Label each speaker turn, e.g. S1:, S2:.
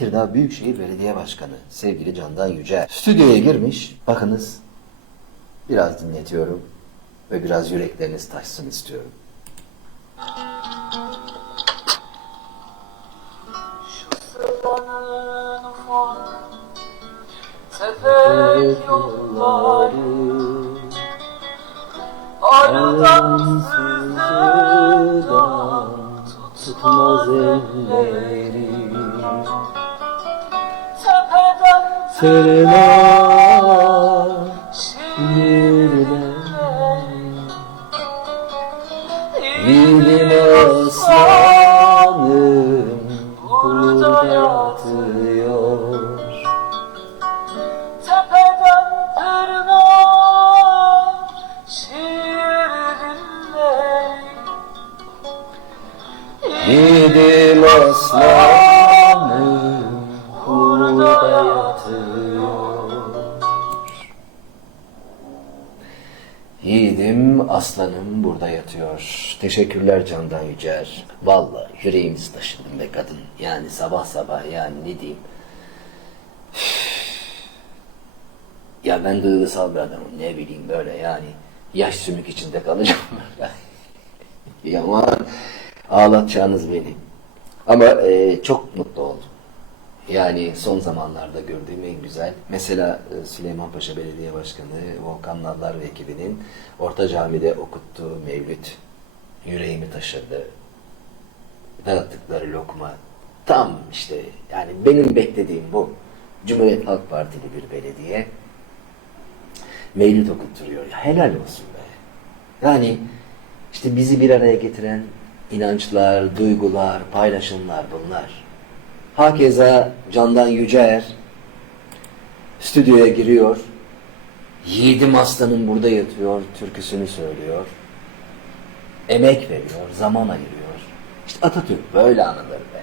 S1: Tekirdağ Büyükşehir Belediye Başkanı sevgili Candan Yüce stüdyoya girmiş. Bakınız biraz dinletiyorum ve biraz yürekleriniz taşsın istiyorum.
S2: Tefek tutmaz elleri
S1: Tırnağı
S2: şiirler
S1: Yiğidim aslanım burada yatıyor
S2: Tepeden tırnağa şiir dinler
S1: Yiğidim aslanım Yiğidim aslanım burada yatıyor. Teşekkürler Candan Yücer. Vallahi yüreğimizi taşıdın be kadın. Yani sabah sabah yani ne diyeyim. Ya ben duygusal bir adamım ne bileyim böyle yani. Yaş sümük içinde kalacağım böyle. ya aman ağlatacağınız beni. Ama e, çok mutlu oldum. Yani son zamanlarda gördüğüm en güzel. Mesela e, Süleymanpaşa Belediye Başkanı Volkan Nallar ve ekibinin Orta Cami'de okuttuğu mevlüt yüreğimi taşıdı. Dağıttıkları lokma tam işte yani benim beklediğim bu. Cumhuriyet Halk Partili bir belediye mevlüt okutturuyor. Ya helal olsun be. Yani işte bizi bir araya getiren inançlar, duygular, paylaşımlar bunlar. Hakeza Candan Yüceer stüdyoya giriyor. Yiğidim aslanım burada yatıyor türküsünü söylüyor. Emek veriyor, zaman ayırıyor. İşte Atatürk böyle anılır be.